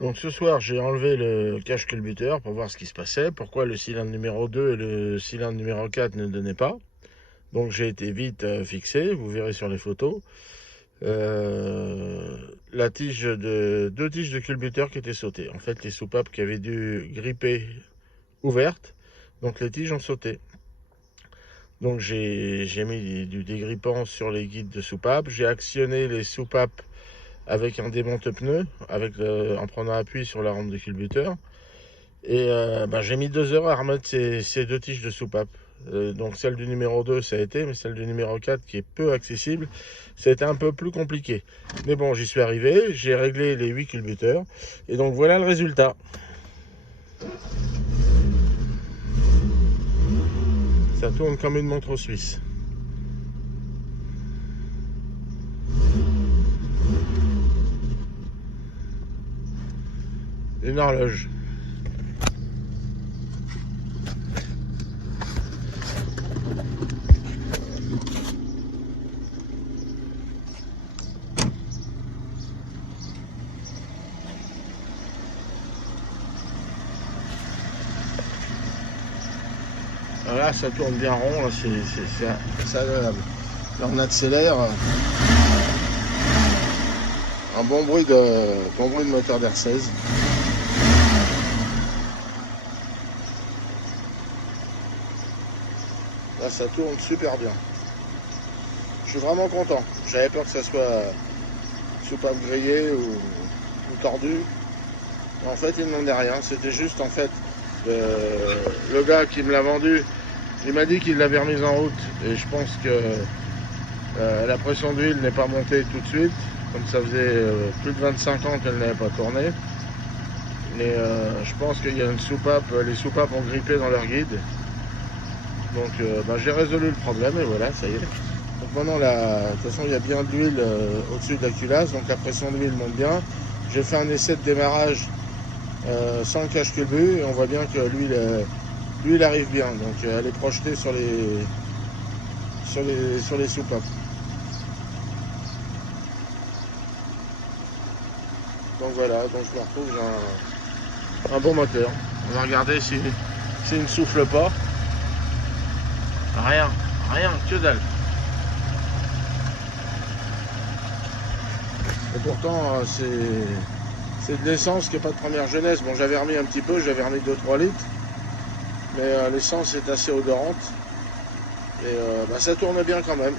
Donc ce soir, j'ai enlevé le cache culbuteur pour voir ce qui se passait, pourquoi le cylindre numéro 2 et le cylindre numéro 4 ne donnaient pas. Donc j'ai été vite fixé, vous verrez sur les photos. La tige de deux tiges de culbuteur qui étaient sautées. En fait, les soupapes qui avaient dû gripper ouvertes, donc les tiges ont sauté. Donc j'ai mis du dégrippant sur les guides de soupape. J'ai actionné les soupapes avec un démonte-pneu, en prenant appui sur la rampe de culbuteur. Et j'ai mis 2 heures à remettre ces deux tiges de soupape. Donc celle du numéro 2 ça a été, mais celle du numéro 4 qui est peu accessible, ça a été un peu plus compliqué. Mais bon, j'y suis arrivé, j'ai réglé les 8 culbuteurs, et donc voilà le résultat. Ça tourne comme une montre suisse. Une horloge. Là, ça tourne bien rond, là, c'est agréable. Là, on accélère. Un bon bruit de moteur d'R16. Là, ça tourne super bien. Je suis vraiment content. J'avais peur que ça soit soupape grillée ou tordue. En fait, il n'en est rien. C'était juste, en fait, le gars qui me l'a vendu, il m'a dit qu'il l'avait remise en route. Et je pense que la pression d'huile n'est pas montée tout de suite. Comme ça faisait plus de 25 ans qu'elle n'avait pas tourné. Et je pense qu'il y a une soupape, les soupapes ont grippé dans leur guide. Donc j'ai résolu le problème et voilà, ça y est. Donc maintenant, de toute façon, il y a bien de l'huile au-dessus de la culasse, donc la pression d'huile monte bien. J'ai fait un essai de démarrage sans le cache culbu et on voit bien que l'huile arrive bien. Donc elle est projetée sur les soupapes. Donc voilà, donc je me retrouve, j'ai un bon moteur. On va regarder s'il ne souffle pas. Rien, rien, que dalle. Et pourtant, c'est de l'essence qui n'est pas de première jeunesse. Bon, j'avais remis un petit peu, j'avais remis 2-3 litres. Mais l'essence est assez odorante. Et ça tourne bien quand même.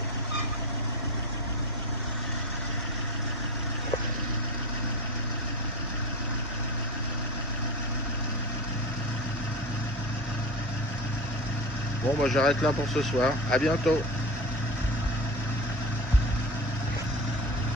Bon, moi j'arrête là pour ce soir. À bientôt.